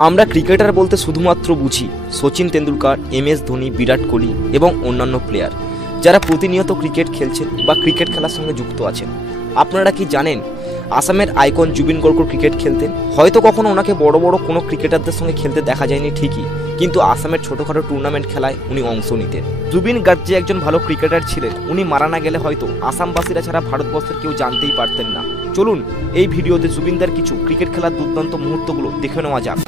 আমরা ক্রিকেটার বলতে শুধুমাত্র বুঝি সচিন তেন্ডুলকর, MS ধোনি, বিরাট কোহলি এবং অন্যান্য প্লেয়ার যারা প্রতিনিয়ত ক্রিকেট খেলছেন বা ক্রিকেট খেলার সঙ্গে যুক্ত আছেন। আপনারা কি জানেন আসামের আইকন জুবিন গর্গও ক্রিকেট খেলতেন? হয়তো কখনো ওনাকে বড় বড় কোনো ক্রিকেটারদের সঙ্গে খেলতে দেখা যায়নি ঠিকই, কিন্তু আসামের ছোটোখাটো টুর্নামেন্ট খেলায় উনি অংশ নিতেন। জুবিন গার্গ যে একজন ভালো ক্রিকেটার ছিলেন, উনি মারা না গেলে হয়তো আসামবাসীরা ছাড়া ভারতবর্ষের কেউ জানতেই পারতেন না। চলুন এই ভিডিওতে জুবিনদার কিছু ক্রিকেট খেলার দুর্দান্ত মুহূর্তগুলো দেখে নেওয়া যাক।